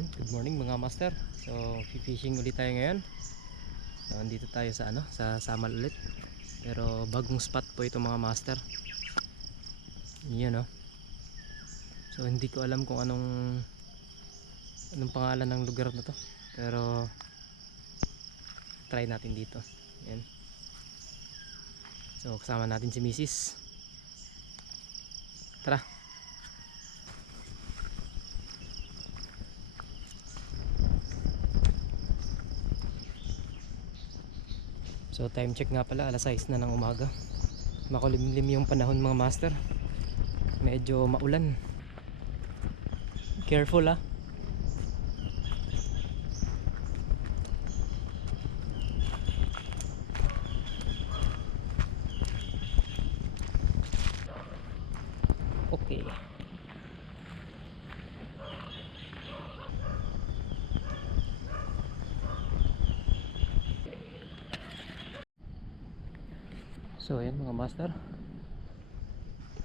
Ayan, good morning mga master. So, fishing ulit tayo ngayon. So, andito tayo sa ano, sa Samal ulit. Pero bagong spot po ito mga master. Yan oh. So, hindi ko alam kung anong anong pangalan ng lugar na to. Pero try natin dito. Yan. So, kasama natin si Mrs. Tara. So time check nga pala alas 6 na ng umaga. Makulimlim yung panahon mga master. Medyo maulan. Careful ah Okay So ayan mga master.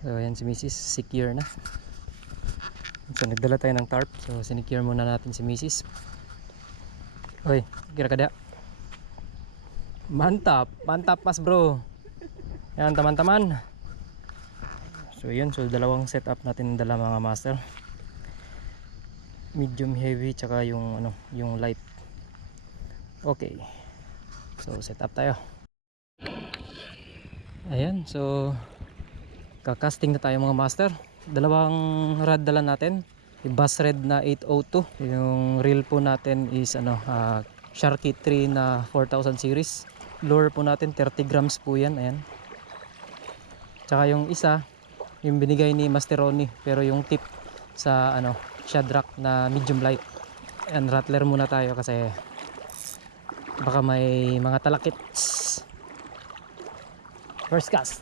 So ayan si Mrs. secure na. So nagdala tayo ng tarp. So sinicure muna natin si Mrs. Oy, kira kada Mantap, mantap mas bro. Yan taman-taman. So yun, so dalawang setup natin dala mga master. Medium heavy tsaka yung ano, yung light. Okay. So setup tayo Ayan, so kakasting na tayo mga master. Dalawang rod dala natin. Yung Bass Red na 802. Yung reel po natin is ano, uh, Sharky 3 na 4000 series. Lure po natin 30 grams po yan. Ayan. Tsaka yung isa, yung binigay ni Master Ronnie. Pero yung tip sa ano, Shadrack na medium light. Ayan, rattler muna tayo kasi baka may mga talakits. First cast.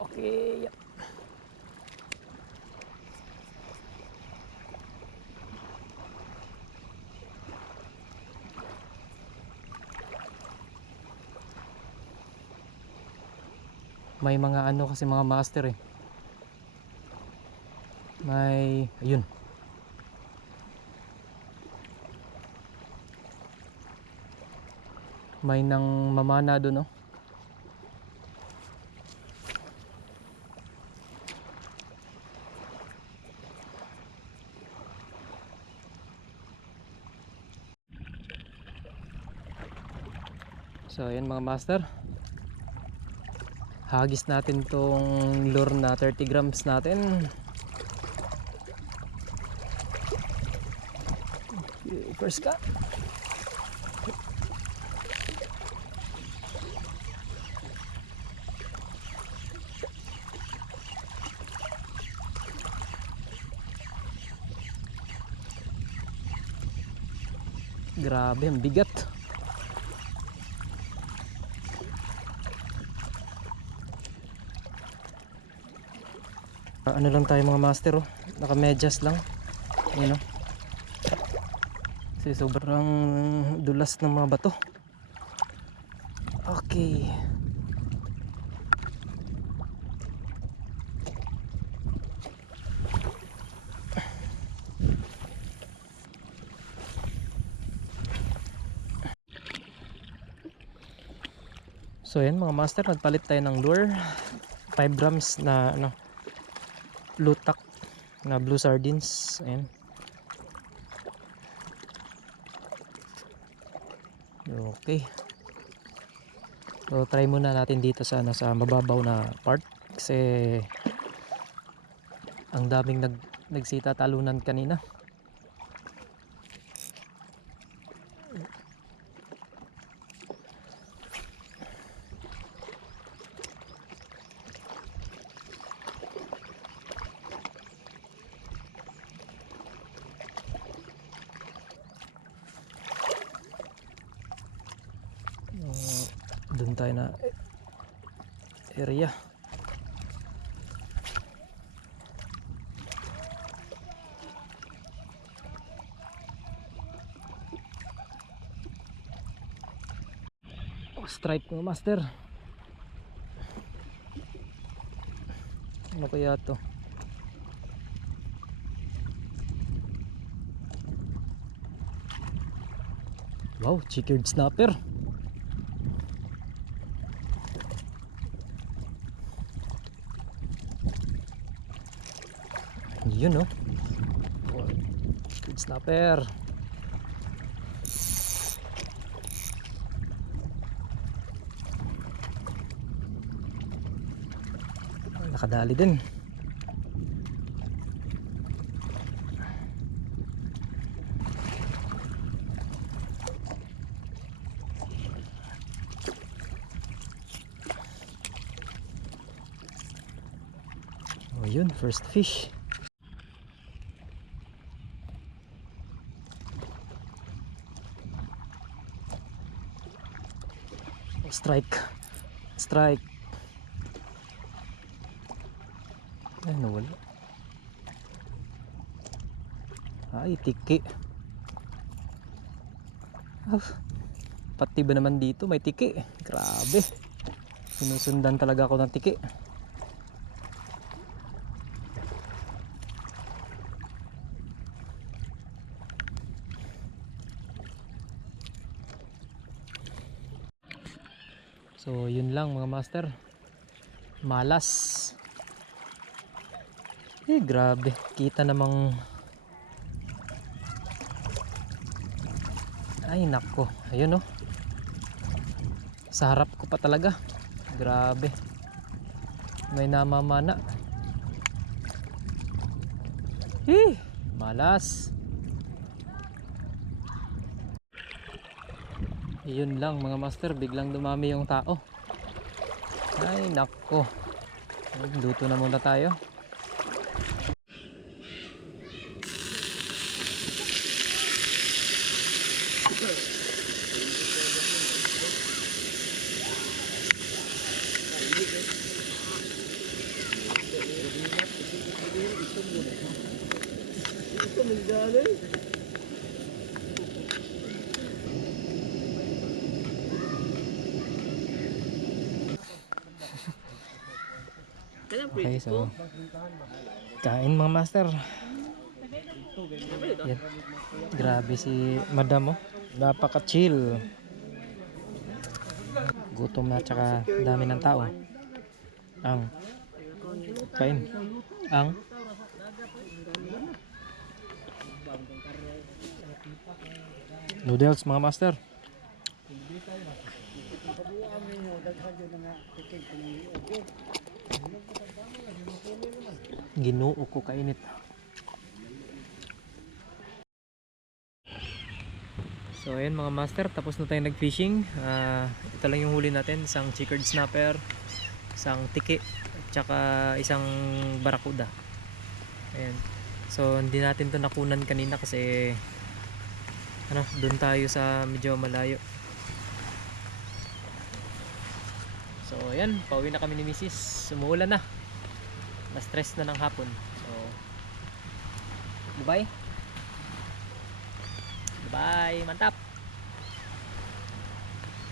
Okay. Yep. May mga ano kasi mga master eh. May ayun. May nang mamana doon no. So ayan mga master. Hagis natin tong lure na 30 grams natin. First cut. Grabe ang bigat Ah, ano lang tayo mga master oh. Naka medyas lang. Ayun oh. Kasi sobrang dulas ng mga bato. Okay. So yan mga master, nagpalit tayo ng lure. 5 grams na ano, lutak na blue sardines. Ayan. Okay. So try muna natin dito sa, ano, sa mababaw na part. Kasi ang daming nag, nagsita talunan kanina doon tayo na area. Oh, stripe mga master. Ano kaya to? Wow, checkered snapper. Yun no. Oh, checkered snapper. Nakadali din. Oh, yun, first fish. Strike. Strike. Ay, nawala. Ay, tiki. Ah, pati ba naman dito may tiki? Grabe. Sinusundan talaga ako ng tiki. So, yun lang mga master. Malas. Eh, grabe. Kita namang... Ay, nako. Ayun oh. Sa harap ko pa talaga. Grabe. May namamana. Eh, malas. Yun lang mga master, biglang dumami yung tao. Ay, nako. Luto na muna tayo. Okay, so kain mga master. Yan. Grabe si Madam oh. Napaka-chill. Gutom na tsaka dami ng tao. Ang kain. Ang noodles mga master. Ginoo ko kainit. So ayan mga master, tapos na tayo nag-fishing. Ah, ito lang yung huli natin, isang checkered snapper, isang tiki, at saka isang barakuda. Ayan. So hindi natin to nakunan kanina kasi ano, doon tayo sa medyo malayo. So ayan, pauwi na kami ni Mrs. Sumuulan na. Na-stress na ng hapon. So bye. Bye, mantap.